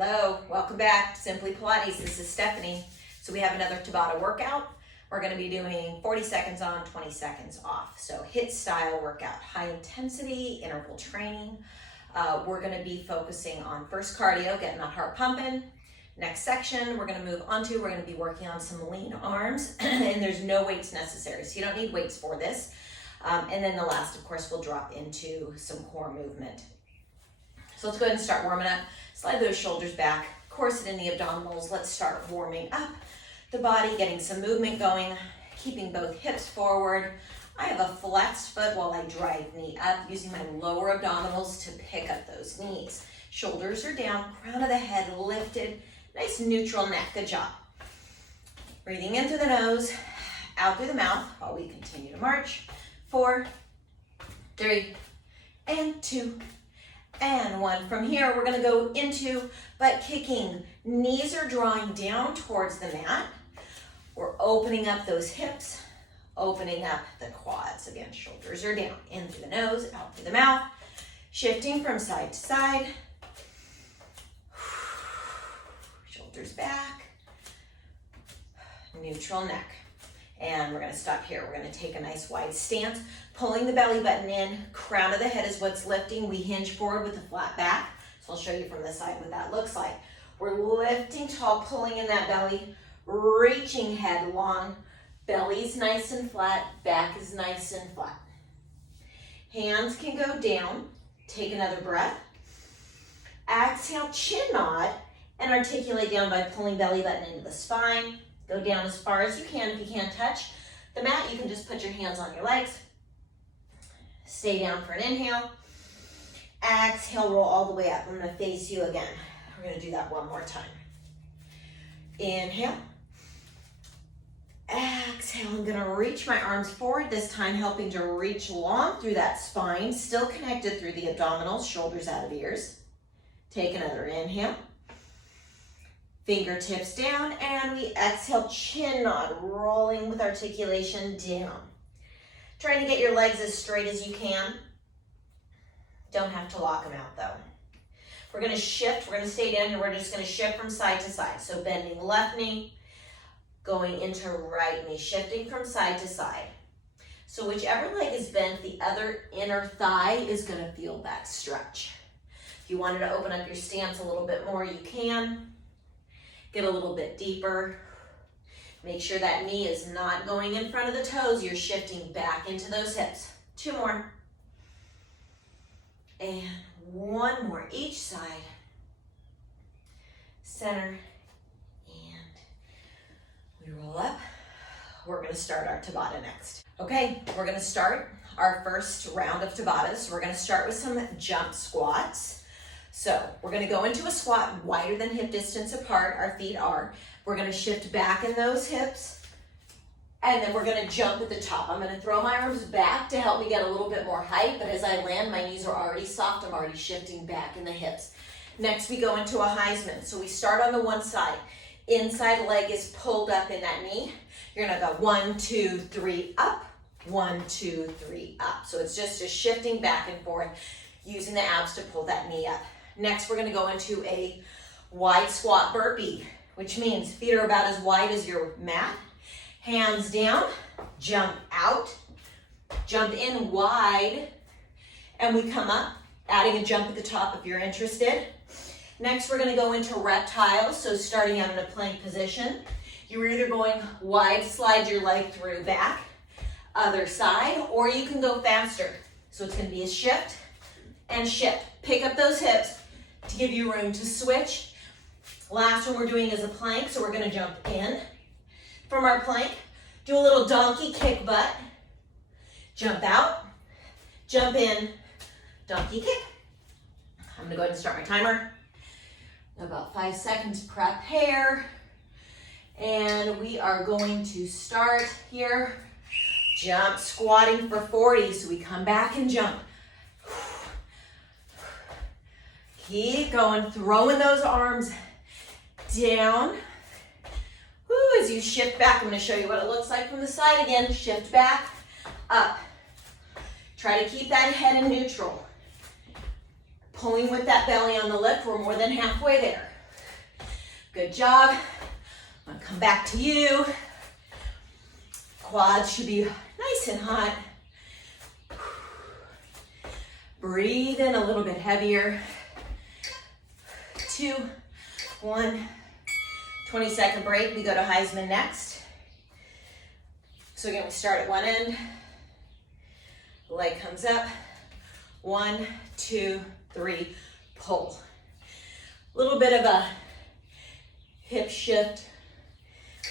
Hello, welcome back to Simply Pilates. This is Stephanie. So we have another Tabata workout. We're going to be doing 40 seconds on, 20 seconds off. So HIIT style workout, high intensity, interval training. We're going to be focusing on first cardio, getting that heart pumping. Next section we're going to move on to, we're going to be working on some lean arms and there's no weights necessary. So you don't need weights for this. And then the last, of course, we'll drop into some core movement. So let's go ahead and start warming up. Slide those shoulders back, corset in the abdominals. Let's start warming up the body, getting some movement going, keeping both hips forward. I have a flexed foot while I drive knee up, using my lower abdominals to pick up those knees. Shoulders are down, crown of the head lifted, nice neutral neck, good job. Breathing in through the nose, out through the mouth while we continue to march. 4, 3, and 2, and 1. From here, we're gonna go into butt kicking. Knees are drawing down towards the mat. We're opening up those hips, opening up the quads. Again, shoulders are down, in through the nose, out through the mouth. Shifting from side to side. Shoulders back. Neutral neck. And we're gonna stop here. We're gonna take a nice wide stance, pulling the belly button in, crown of the head is what's lifting. We hinge forward with a flat back. So I'll show you from the side what that looks like. We're lifting tall, pulling in that belly, reaching head long. Belly's nice and flat, back is nice and flat. Hands can go down. Take another breath. Exhale, chin nod, and articulate down by pulling belly button into the spine. Go down as far as you can. If you can't touch the mat, you can just put your hands on your legs. Stay down for an inhale. Exhale, roll all the way up. I'm gonna face you again. We're gonna do that one more time. Inhale. Exhale, I'm gonna reach my arms forward, this time helping to reach long through that spine, still connected through the abdominals, shoulders out of ears. Take another inhale. Fingertips down, and we exhale, chin nod, rolling with articulation down. Trying to get your legs as straight as you can. Don't have to lock them out though. We're gonna shift, we're gonna stay down here, we're just gonna shift from side to side. So bending left knee, going into right knee, shifting from side to side. So whichever leg is bent, the other inner thigh is gonna feel that stretch. If you wanted to open up your stance a little bit more, you can. Get a little bit deeper. Make sure that knee is not going in front of the toes. You're shifting back into those hips. 2 more. And 1 more each side. Center. And we roll up. We're gonna start our Tabata next. Okay, we're gonna start our first round of Tabatas. We're gonna start with some jump squats. So we're gonna go into a squat wider than hip distance apart, our feet are. We're gonna shift back in those hips, and then we're gonna jump at the top. I'm gonna throw my arms back to help me get a little bit more height, but as I land, my knees are already soft. I'm already shifting back in the hips. Next, we go into a Heisman. So we start on the one side. Inside leg is pulled up in that knee. You're gonna go 1, 2, 3, up, 1, 2, 3, up. So it's just a shifting back and forth, using the abs to pull that knee up. Next, we're gonna go into a wide squat burpee, which means feet are about as wide as your mat. Hands down, jump out, jump in wide, and we come up, adding a jump at the top if you're interested. Next, we're gonna go into reptiles, so starting out in a plank position. You're either going wide, slide your leg through back, other side, or you can go faster. So it's gonna be a shift and shift. Pick up those hips to give you room to switch. Last one we're doing is a plank, so we're gonna jump in from our plank, do a little donkey kick butt, jump out, jump in, donkey kick. I'm gonna go ahead and start my timer. About 5 seconds, prepare. And we are going to start here. Jump squatting for 40, so we come back and jump. Keep going, throwing those arms down. Woo, as you shift back, I'm gonna show you what it looks like from the side again. Shift back, up. Try to keep that head in neutral. Pulling with that belly on the lift, we're more than halfway there. Good job. I'm gonna come back to you. Quads should be nice and hot. Breathe in a little bit heavier. 2, 1. 20-second break. We go to Heisman next. So again, we start at one end. Leg comes up. 1, 2, 3, pull. A little bit of a hip shift,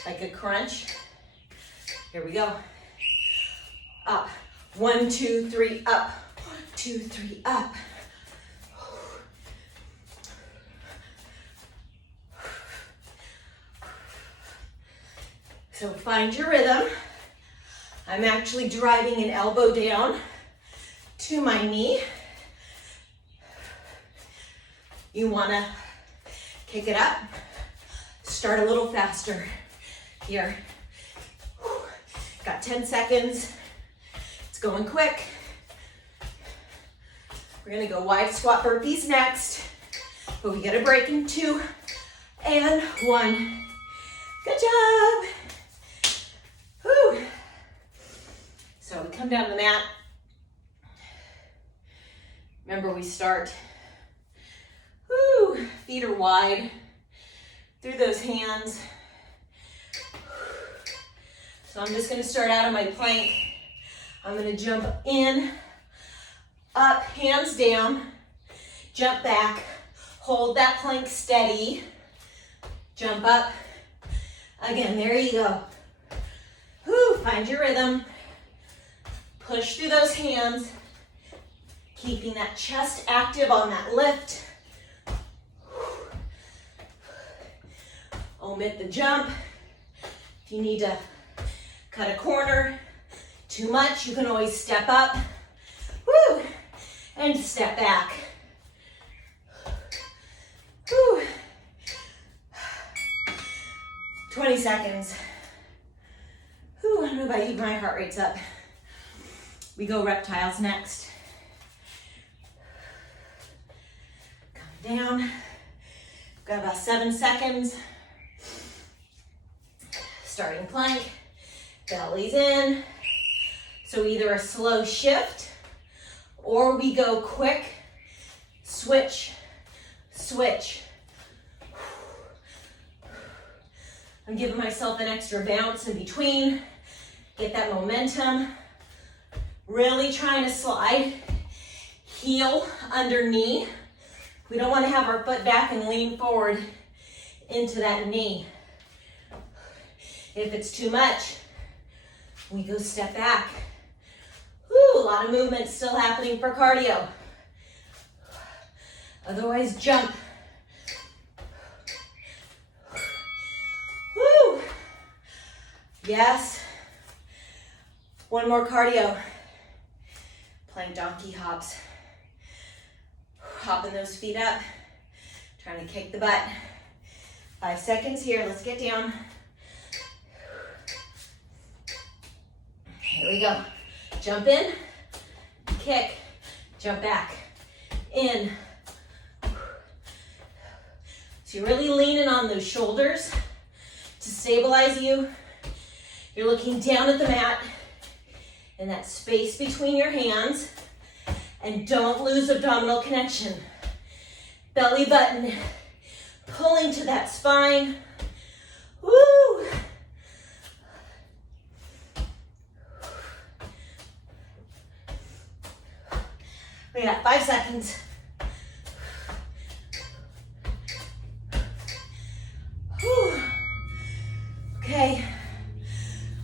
like a crunch. Here we go. Up. 1, 2, 3, up. 1, 2, 3, up. So find your rhythm. I'm actually driving an elbow down to my knee. You wanna kick it up. Start a little faster here. Got 10 seconds. It's going quick. We're gonna go wide squat burpees next, but we get a break in 2 and 1. Good job. Whew. So we come down the mat. Remember, we start, feet are wide through those hands. So I'm just gonna start out on my plank. I'm gonna jump in, up, hands down, jump back, hold that plank steady, jump up. Again, there you go. Find your rhythm. Push through those hands, keeping that chest active on that lift. Omit the jump. If you need to cut a corner, too much, you can always step up, and step back. 20 seconds. I don't know about you, my heart rate's up. We go reptiles next. Come down. Got about 7 seconds. Starting plank. Belly's in. So either a slow shift or we go quick. Switch. Switch. I'm giving myself an extra bounce in between. Get that momentum. Really trying to slide heel under knee. We don't want to have our foot back and lean forward into that knee. If it's too much, we go step back. A lot of movement still happening for cardio. Otherwise, jump. Yes. One more cardio. Plank donkey hops. Hopping those feet up. Trying to kick the butt. 5 seconds here. Let's get down. Here we go. Jump in. Kick. Jump back. In. So you're really leaning on those shoulders to stabilize you. You're looking down at the mat in that space between your hands, and don't lose abdominal connection. Belly button pulling to that spine. Woo! We got 5 seconds. Whew. Okay.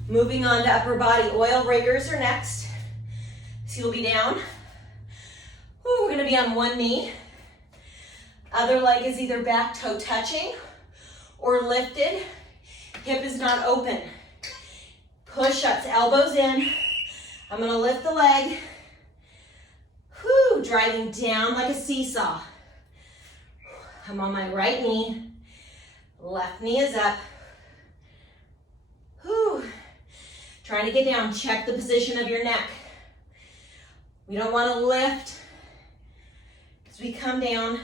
Moving on to upper body. Oil riggers are next. So you'll be down. We're gonna be on one knee. Other leg is either back toe touching or lifted. Hip is not open. Push-ups, elbows in. I'm gonna lift the leg. Driving down like a seesaw. I'm on my right knee. Left knee is up. Trying to get down. Check the position of your neck. We don't want to lift. As we come down,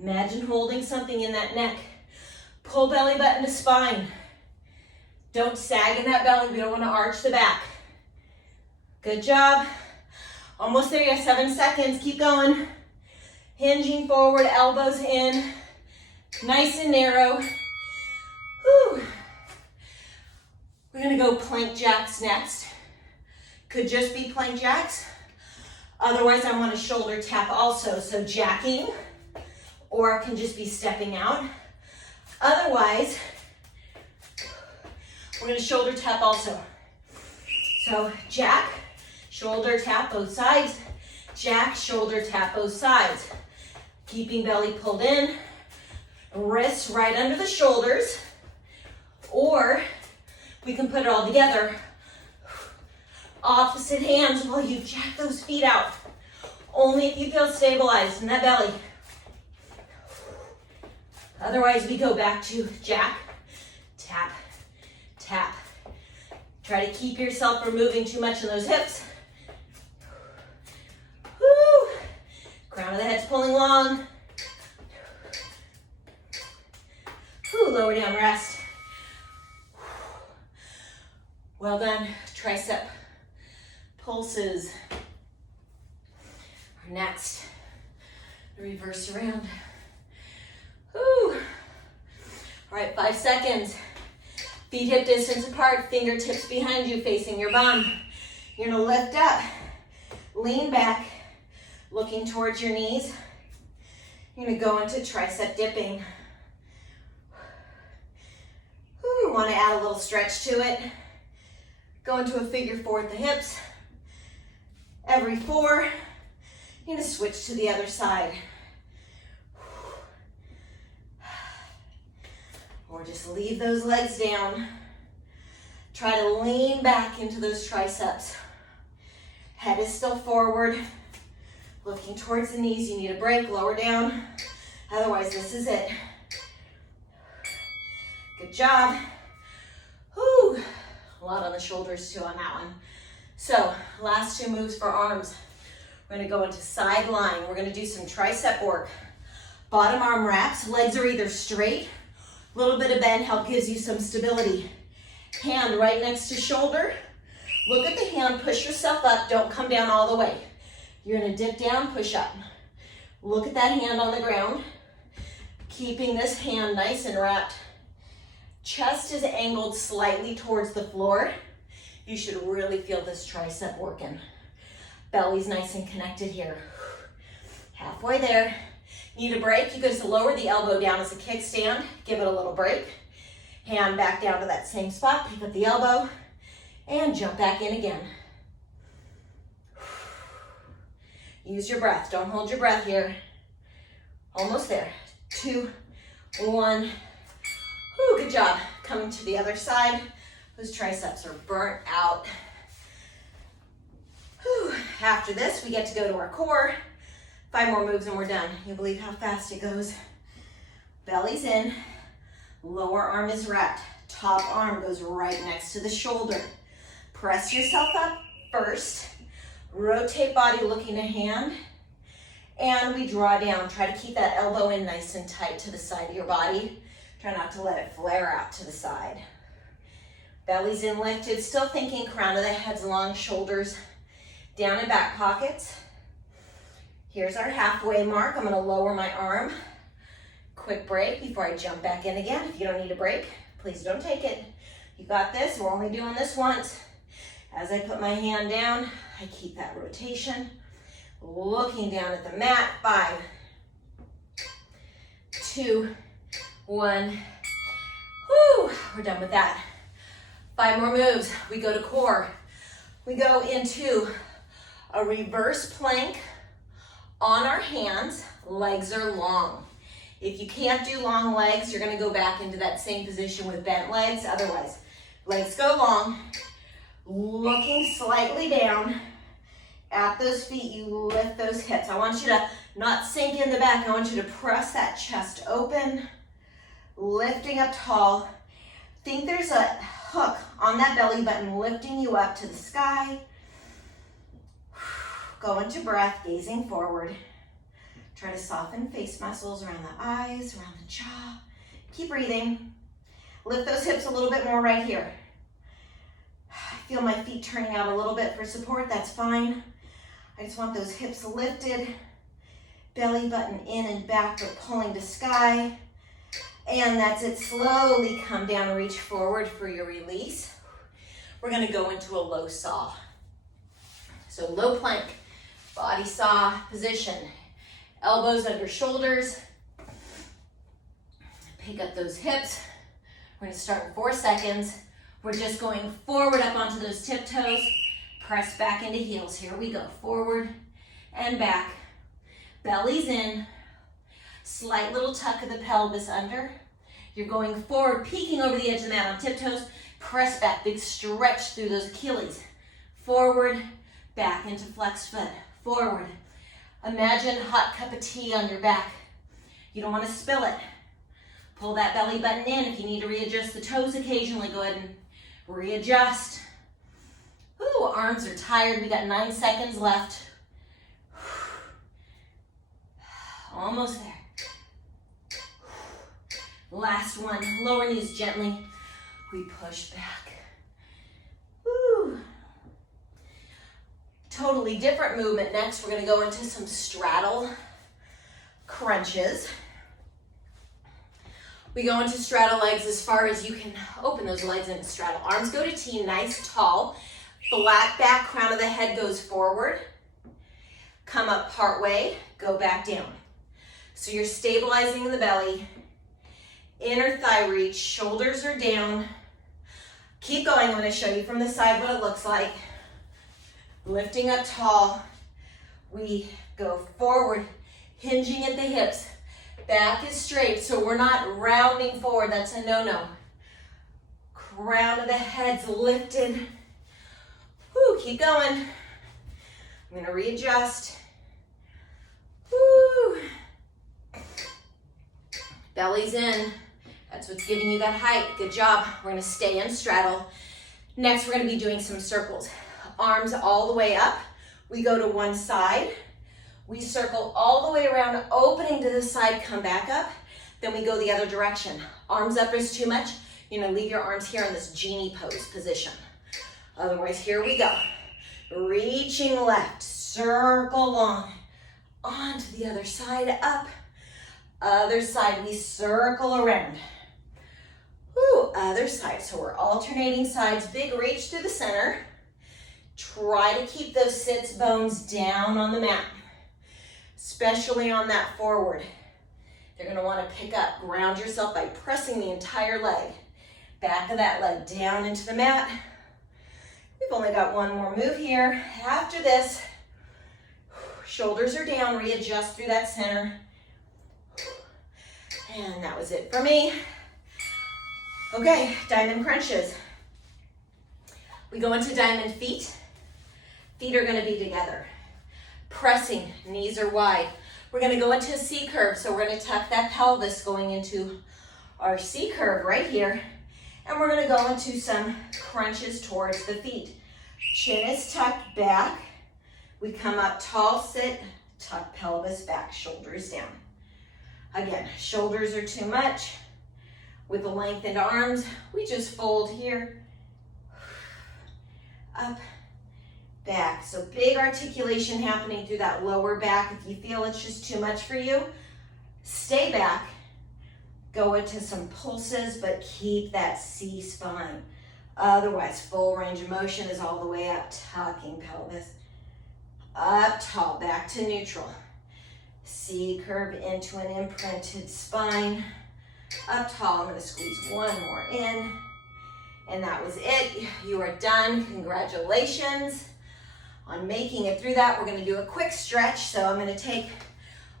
imagine holding something in that neck. Pull belly button to spine. Don't sag in that belly. We don't want to arch the back. Good job. Almost there, you have 7 seconds. Keep going. Hinging forward, elbows in. Nice and narrow. Whew. We're gonna go plank jacks next. Could just be plank jacks. Otherwise, I want a shoulder tap also. So jacking, or it can just be stepping out. Otherwise, we're gonna shoulder tap also. So jack, shoulder tap both sides. Jack, shoulder tap both sides. Keeping belly pulled in. Wrists right under the shoulders. Or we can put it all together. Opposite hands while you jack those feet out. Only if you feel stabilized in that belly. Otherwise, we go back to jack, tap, tap. Try to keep yourself from moving too much in those hips. Woo. Crown of the head's pulling long. Woo. Lower down, rest. Well done. Tricep pulses. Our next, reverse around. Woo. All right, 5 seconds. Feet hip distance apart, fingertips behind you facing your bum. You're gonna lift up, lean back, looking towards your knees. You're gonna go into tricep dipping. Woo. Wanna add a little stretch to it. Go into a figure 4 at the hips. Every 4, you're gonna switch to the other side. Or just leave those legs down. Try to lean back into those triceps. Head is still forward. Looking towards the knees, you need a break, lower down. Otherwise, this is it. Good job. Whew. A lot on the shoulders too on that one. So, last 2 moves for arms. We're gonna go into side lying. We're gonna do some tricep work. Bottom arm wraps, legs are either straight, a little bit of bend help gives you some stability. Hand right next to shoulder. Look at the hand, push yourself up, don't come down all the way. You're gonna dip down, push up. Look at that hand on the ground. Keeping this hand nice and wrapped. Chest is angled slightly towards the floor. You should really feel this tricep working. Belly's nice and connected here. Halfway there. Need a break, you can just lower the elbow down as a kickstand. Give it a little break. Hand back down to that same spot, pick up the elbow, and jump back in again. Use your breath, don't hold your breath here. Almost there. 2, 1. Whew, good job. Coming to the other side. Those triceps are burnt out. Whew. After this, we get to go to our core. 5 more moves and we're done. You believe how fast it goes. Belly's in. Lower arm is wrapped. Top arm goes right next to the shoulder. Press yourself up first. Rotate body looking to hand. And we draw down. Try to keep that elbow in nice and tight to the side of your body. Try not to let it flare out to the side. Belly's in lifted. Still thinking crown of the head's long, shoulders down in back pockets. Here's our halfway mark. I'm gonna lower my arm. Quick break before I jump back in again. If you don't need a break, please don't take it. You got this, we're only doing this once. As I put my hand down, I keep that rotation. Looking down at the mat, 5, 2, 1. Whew, we're done with that. 5 more moves, we go to core. We go into a reverse plank on our hands, legs are long. If you can't do long legs, you're gonna go back into that same position with bent legs. Otherwise, legs go long, looking slightly down. At those feet, you lift those hips. I want you to not sink in the back. I want you to press that chest open, lifting up tall. Think there's a hook on that belly button lifting you up to the sky. Go into breath, gazing forward. Try to soften face muscles around the eyes, around the jaw. Keep breathing. Lift those hips a little bit more right here. I feel my feet turning out a little bit for support, that's fine. I just want those hips lifted, belly button in and back, but pulling to sky. And that's it, slowly come down and reach forward for your release. We're gonna go into a low saw. So low plank, body saw position. Elbows under shoulders. Pick up those hips. We're gonna start in 4 seconds. We're just going forward up onto those tiptoes. Press back into heels. Here we go, forward and back. Belly's in. Slight little tuck of the pelvis under. You're going forward, peeking over the edge of the mat on tiptoes. Press back, big stretch through those Achilles. Forward, back into flexed foot. Forward. Imagine a hot cup of tea on your back. You don't want to spill it. Pull that belly button in. If you need to readjust the toes occasionally, go ahead and readjust. Ooh, arms are tired. We got 9 seconds left. Almost there. Last one. Lower knees gently. We push back. Woo. Totally different movement. Next, we're going to go into some straddle crunches. We go into straddle legs as far as you can open those legs into straddle. Arms go to T, nice, tall. Flat back, crown of the head goes forward. Come up part way, go back down. So you're stabilizing the belly. Inner thigh reach, shoulders are down. Keep going, I'm going to show you from the side what it looks like. Lifting up tall. We go forward, hinging at the hips. Back is straight, so we're not rounding forward. That's a no-no. Crown of the head's lifted. Woo, keep going. I'm going to readjust. Woo. Belly's in. That's what's giving you that height. Good job. We're going to stay in straddle. Next, we're going to be doing some circles. Arms all the way up. We go to one side. We circle all the way around, opening to the side, come back up. Then we go the other direction. Arms up is too much. You're going to leave your arms here in this genie pose position. Otherwise, here we go. Reaching left, circle long. Onto the other side, up. Other side, we circle around. Woo, other side. So we're alternating sides. Big reach through the center. Try to keep those sits bones down on the mat, especially on that forward. You're going to want to pick up, ground yourself by pressing the entire leg. Back of that leg down into the mat. We've only got one more move here. After this, shoulders are down, readjust through that center. And that was it for me. Okay, diamond crunches. We go into diamond feet. Feet are going to be together. Pressing, knees are wide. We're going to go into a C curve, so we're going to tuck that pelvis going into our C curve right here. And we're going to go into some crunches towards the feet. Chin is tucked back. We come up tall, sit, tuck pelvis back, shoulders down. Again, shoulders are too much. With the lengthened arms, we just fold here. Up, back. So big articulation happening through that lower back. If you feel it's just too much for you, stay back. Go into some pulses, but keep that C spine. Otherwise, full range of motion is all the way up, tucking pelvis. Up tall, back to neutral. C curve into an imprinted spine. Up tall, I'm going to squeeze one more in. And that was it. You are done. Congratulations on making it through that. We're going to do a quick stretch. So I'm going to take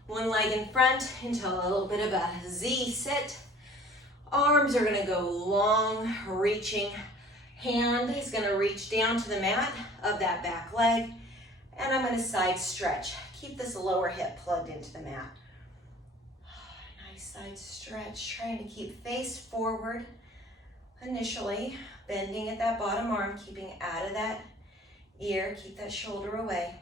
one leg in front into a little bit of a Z sit. Arms are going to go long, reaching. Hand is going to reach down to the mat of that back leg. And I'm going to side stretch. Keep this lower hip plugged into the mat. Nice side stretch. Trying to keep face forward initially. Bending at that bottom arm, keeping out of that ear. Keep that shoulder away.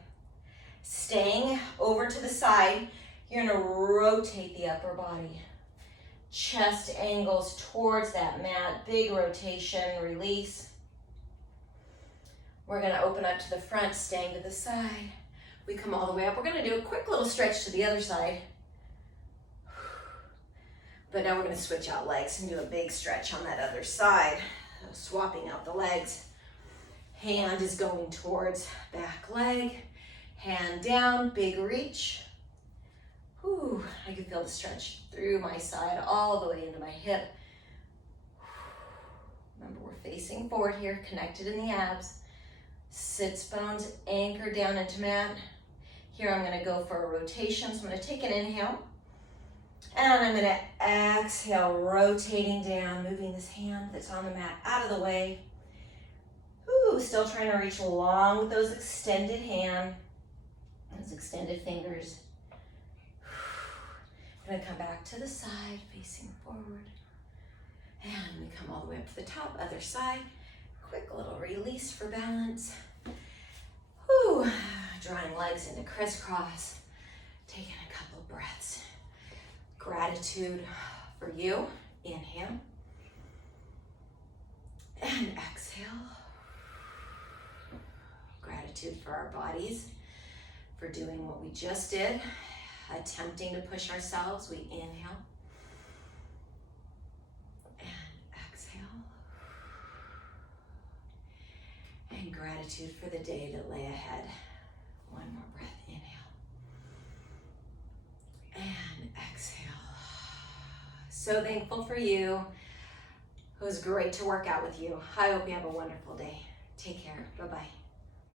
Staying over to the side. You're going to rotate the upper body. Chest angles towards that mat, big rotation, release. We're gonna open up to the front, staying to the side. We come all the way up. We're gonna do a quick little stretch to the other side. But now we're gonna switch out legs and do a big stretch on that other side. Swapping out the legs. Hand is going towards back leg. Hand down, big reach. Whew, I can feel the stretch through my side all the way into my hip. Remember, we're facing forward here, connected in the abs. Sits bones anchored down into mat. Here I'm gonna go for a rotation. So I'm gonna take an inhale. And I'm gonna exhale, rotating down, moving this hand that's on the mat out of the way. Ooh, still trying to reach long with those extended hands, those extended fingers. I'm gonna come back to the side, facing forward. And we come all the way up to the top, other side. Quick little release for balance. Whew, drawing legs into crisscross. Taking a couple breaths. Gratitude for you. Inhale. And exhale. Gratitude for our bodies, for doing what we just did. Attempting to push ourselves, we inhale. And exhale. And gratitude for the day that lay ahead. One more breath, inhale. And exhale. So thankful for you. It was great to work out with you. I hope you have a wonderful day. Take care. Bye-bye.